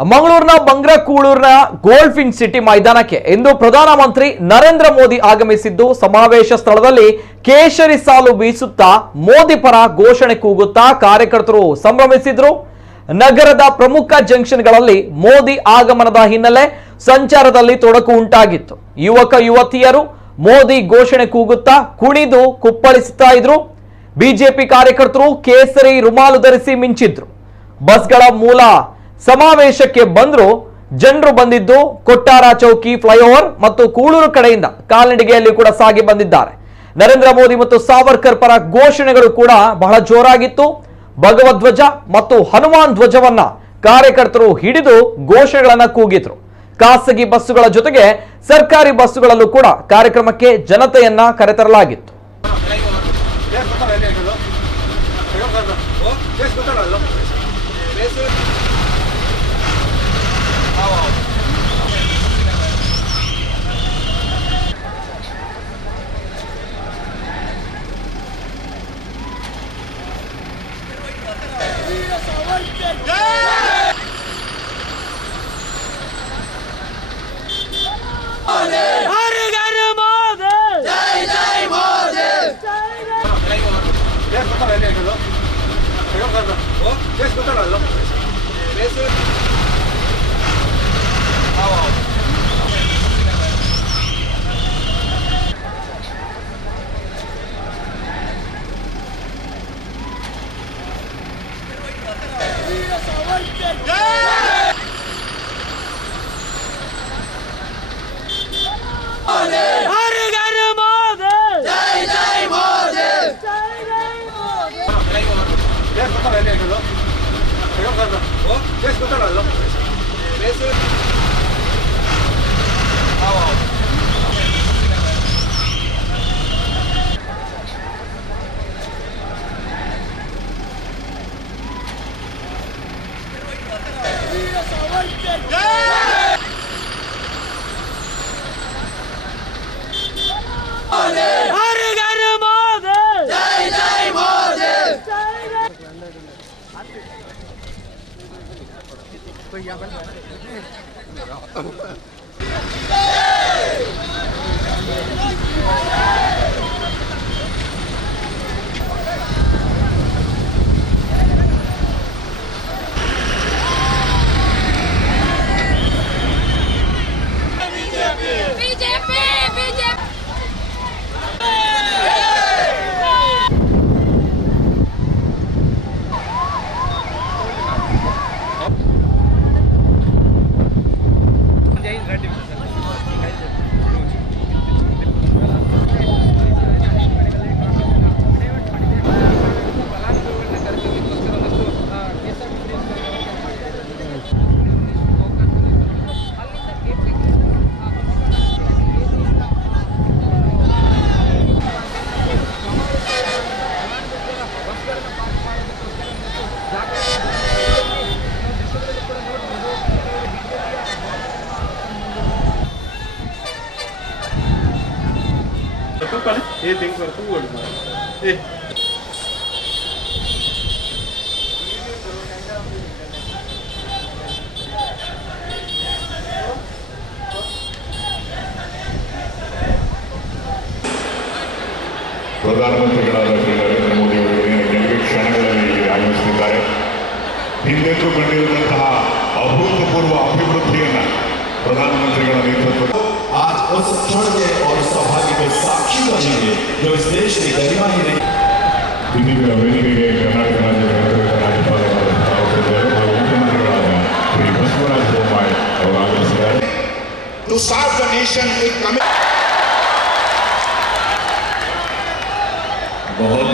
ಮಂಗಳೂರಿನ ಬಂಗ್ರಕೂಳೂರಿನ ಗೋಲ್ಫಿನ್ ಸಿಟಿ ಮೈದಾನಕ್ಕೆ ಇಂದು ಪ್ರಧಾನಮಂತ್ರಿ ನರೇಂದ್ರ ಮೋದಿ ಆಗಮಿಸಿದ್ದು ಸಮಾವೇಶ ಸ್ಥಳದಲ್ಲಿ ಕೇಸರಿ ಸಾಲು ಬೀಸುತ್ತಾ ಮೋದಿ ಪರ ಘೋಷಣೆ ಕೂಗುತ್ತಾ ಕಾರ್ಯಕರ್ತರು ಸಂಭ್ರಮಿಸಿದ್ರು. ನಗರದ ಪ್ರಮುಖ ಜಂಕ್ಷನ್ಗಳಲ್ಲಿ ಮೋದಿ ಆಗಮನದ ಹಿನ್ನೆಲೆ ಸಂಚಾರದಲ್ಲಿ ತೊಡಕು ಉಂಟಾಗಿತ್ತು. ಯುವಕ ಯುವತಿಯರು ಮೋದಿ ಘೋಷಣೆ ಕೂಗುತ್ತಾ ಕುಣಿದು ಕುಪ್ಪಳಿಸುತ್ತಾ ಇದ್ರು. ಬಿಜೆಪಿ ಕಾರ್ಯಕರ್ತರು ಕೇಸರಿ ರುಮಾಲು ಧರಿಸಿ ಮಿಂಚಿದ್ರು. ಬಸ್ಗಳ ಮೂಲ ಸಮಾವೇಶಕ್ಕೆ ಬಂದ್ರು. ಜನರು ಬಂದಿದ್ದು ಕೊಟ್ಟಾರ ಚೌಕಿ, ಫ್ಲೈಓವರ್ ಮತ್ತು ಕೂಳೂರು ಕಡೆಯಿಂದ ಕಾಲ್ನಡಿಗೆಯಲ್ಲಿ ಕೂಡ ಸಾಗಿ ಬಂದಿದ್ದಾರೆ. ನರೇಂದ್ರ ಮೋದಿ ಮತ್ತು ಸಾವರ್ಕರ್ ಪರ ಘೋಷಣೆಗಳು ಕೂಡ ಬಹಳ ಜೋರಾಗಿತ್ತು. ಭಗವಧ್ವಜ ಮತ್ತು ಹನುಮಾನ್ ಧ್ವಜವನ್ನ ಕಾರ್ಯಕರ್ತರು ಹಿಡಿದು ಘೋಷಣೆಗಳನ್ನ ಕೂಗಿದ್ರು. ಖಾಸಗಿ ಬಸ್ಸುಗಳ ಜೊತೆಗೆ ಸರ್ಕಾರಿ ಬಸ್ಸುಗಳಲ್ಲೂ ಕೂಡ ಕಾರ್ಯಕ್ರಮಕ್ಕೆ ಜನತೆಯನ್ನ ಕರೆತರಲಾಗಿತ್ತು. ಪ್ರಧಾನಮಂತ್ರಿಗಳಾದ ಶ್ರೀ ನರೇಂದ್ರ ಮೋದಿ ಅವರು ಕೆಲವೇ ಕ್ಷಣಗಳಲ್ಲಿ ಆಗಮಿಸುತ್ತಿದ್ದಾರೆ. ಹಿಂದೆಂದೂ ಕಂಡಿರುವಂತಹ ಅಭೂತಪೂರ್ವ ಅಭಿವೃದ್ಧಿಯನ್ನು ಪ್ರಧಾನಮಂತ್ರಿಗಳ ನೇತೃತ್ವ आज उस क्षण के और सौभाग्य के साक्षी बनेंगे जो इस देश की गरिमा ही नहीं। ಇಂದಿನ ವೇದಿಕೆಗೆ ಕರ್ನಾಟಕ ರಾಜ್ಯದ ರಾಜ್ಯಪಾಲರಾದ ಹಾಗೂ ಮುಖ್ಯಮಂತ್ರಿಗಳಾದ ಶ್ರೀ ಬಸವರಾಜ ಬೊಮ್ಮಾಯಿ ಅವರು ಆಗಮಿಸಿದ್ದಾರೆ. To serve the nation with commitment. बहुत